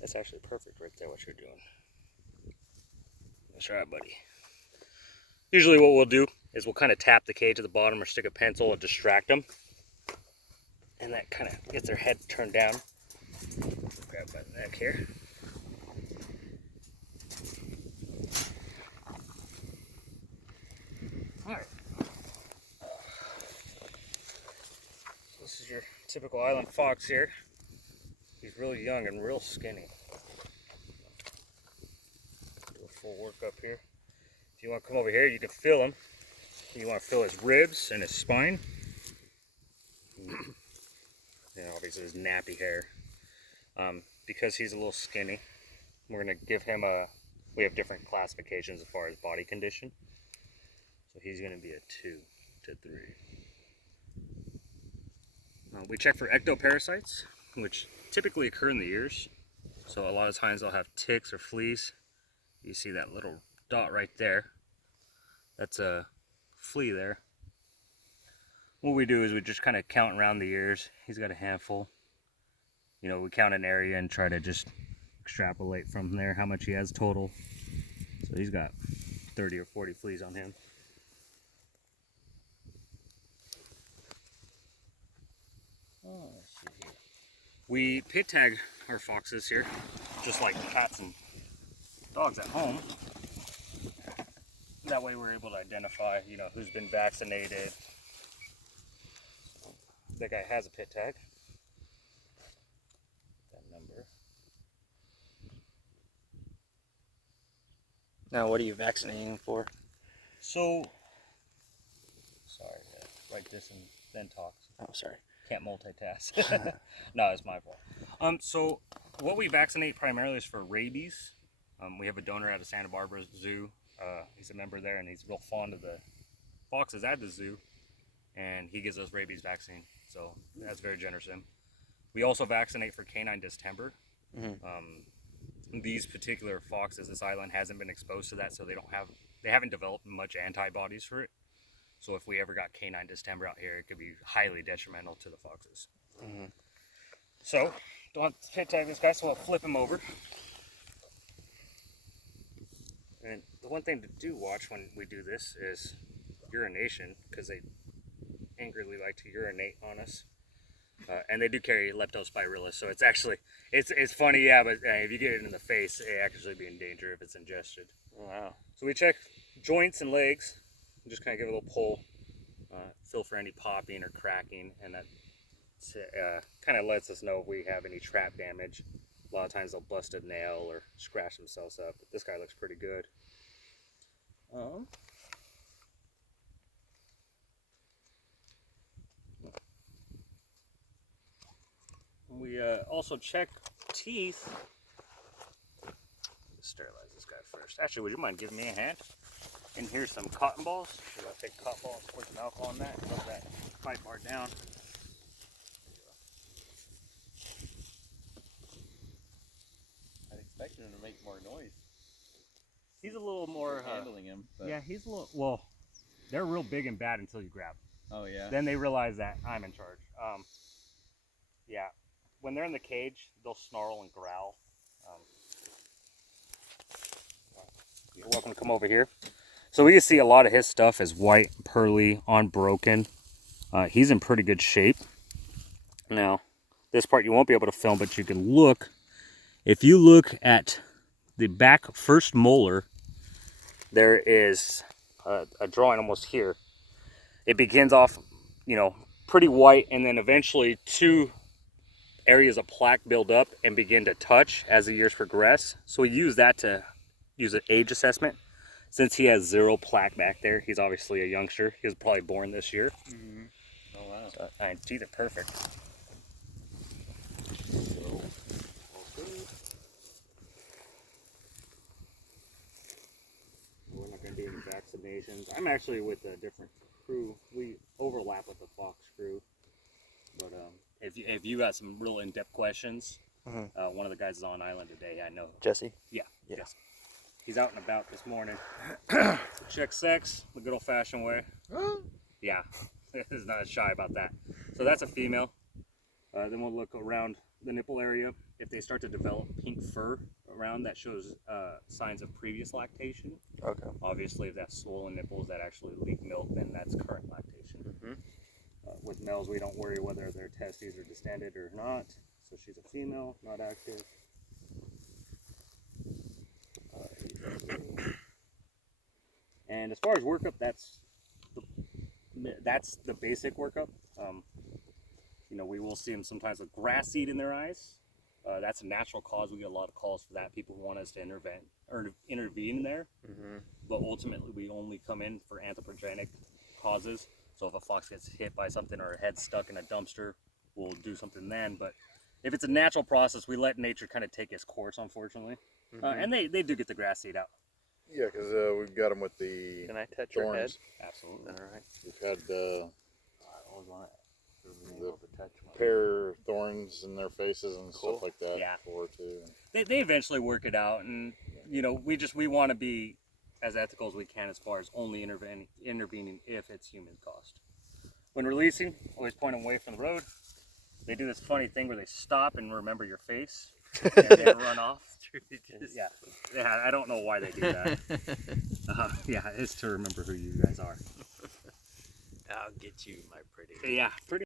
That's actually perfect right there, what you're doing. That's right, buddy. Usually what we'll do is we'll kind of tap the cage at the bottom or stick a pencil and distract them. And that kind of gets their head turned down. Grab by the neck here. Alright. So this is your typical island fox here. He's really young and real skinny. Do a full workup here. If you want to come over here, you can feel him. You want to feel his ribs and his spine. And obviously his nappy hair. Because he's a little skinny, we're going to give him we have different classifications as far as body condition. So he's going to be a 2 to 3. We check for ectoparasites, which typically occur in the ears. So a lot of times they'll have ticks or fleas. You see that little dot right there. That's a flea there. What we do is we just kind of count around the ears. He's got a handful. You know, we count an area and try to just extrapolate from there how much he has total. So he's got 30 or 40 fleas on him. Let's see here. We pit tag our foxes here, just like cats and dogs at home. That way we're able to identify, you know, who's been vaccinated. That guy has a pit tag. That number. Now, what are you vaccinating for? So, sorry, write this and then talk. Oh, sorry. Can't multitask. No, it's my fault. So what we vaccinate primarily is for rabies. We have a donor at a Santa Barbara zoo. He's a member there, and he's real fond of the foxes at the zoo, and he gives us rabies vaccine. So that's very generous of him. We also vaccinate for canine distemper. These particular foxes, this island hasn't been exposed to that, so they haven't developed much antibodies for it. So if we ever got canine distemper out here, it could be highly detrimental to the foxes. So, don't have to pit tag this guy, so we'll flip him over. And the one thing to do watch when we do this is urination, because they angrily like to urinate on us. And they do carry leptospirosis, so it's actually, it's funny, yeah, but if you get it in the face, it actually be in danger if it's ingested. Wow. So we check joints and legs, and just kind of give it a little pull, feel for any popping or cracking, and that kind of lets us know if we have any trap damage. A lot of times they'll bust a nail or scratch themselves up, but this guy looks pretty good. We also check teeth. Let's sterilize this guy first. Actually, would you mind giving me a hand? And here's some cotton balls. We're going to take cotton balls and pour some alcohol on that and let that pipe bar down. I'd expect him to make more noise. He's a little more... handling him. But... Yeah, he's a little... Well, they're real big and bad until you grab them. Oh, yeah? Then they realize that I'm in charge. Yeah. When they're in the cage, they'll snarl and growl. You're welcome to come over here. So we can see a lot of his stuff is white, pearly, unbroken. He's in pretty good shape. Now, this part you won't be able to film, but you can look. If you look at the back first molar, there is a drawing almost here. It begins off, you know, pretty white, and then eventually 2 areas of plaque build up and begin to touch as the years progress. So we use that to use an age assessment. Since he has 0 plaque back there, he's obviously a youngster. He was probably born this year. Oh, wow. So, his teeth are perfect. So, we're not going to do any vaccinations. I'm actually with a different crew. We overlap with the Fox crew. But if you got some real in-depth questions, one of the guys is on island today. I know. Jesse? Yeah. Yeah. Jesse. He's out and about this morning. Check sex the good old-fashioned way. Yeah. He's not shy about that. So that's a female. Then we'll look around the nipple area. if they start to develop pink fur around, that shows signs of previous lactation. Okay. Obviously, if that's swollen nipples that actually leak milk, then that's current lactation. Mm-hmm. With males, we don't worry whether their testes are distended or not. So she's a female, not active. And as far as workup, that's the basic workup. You know, we will see them sometimes with grass seed in their eyes. That's a natural cause. We get a lot of calls for that. People want us to intervene there. Mm-hmm. But ultimately, we only come in for anthropogenic causes. So if a fox gets hit by something or a head stuck in a dumpster, we'll do something then. But if it's a natural process, we let nature kind of take its course, unfortunately. Mm-hmm. And they do get the grass seed out. Yeah, because we've got them with the Can I touch your head? thorns. Absolutely. All right. We've had I always want to touch pear thorns in their faces and Cool. stuff like that Yeah. before too. They eventually work it out, and you know, we want to be as ethical as we can as far as only intervening if it's human caused. When releasing, always point them away from the road. They do this funny thing where they stop and remember your face and then run off. Yeah, I don't know why they do that. Yeah, it's to remember who you guys are. I'll get you, my pretty. Yeah, pretty.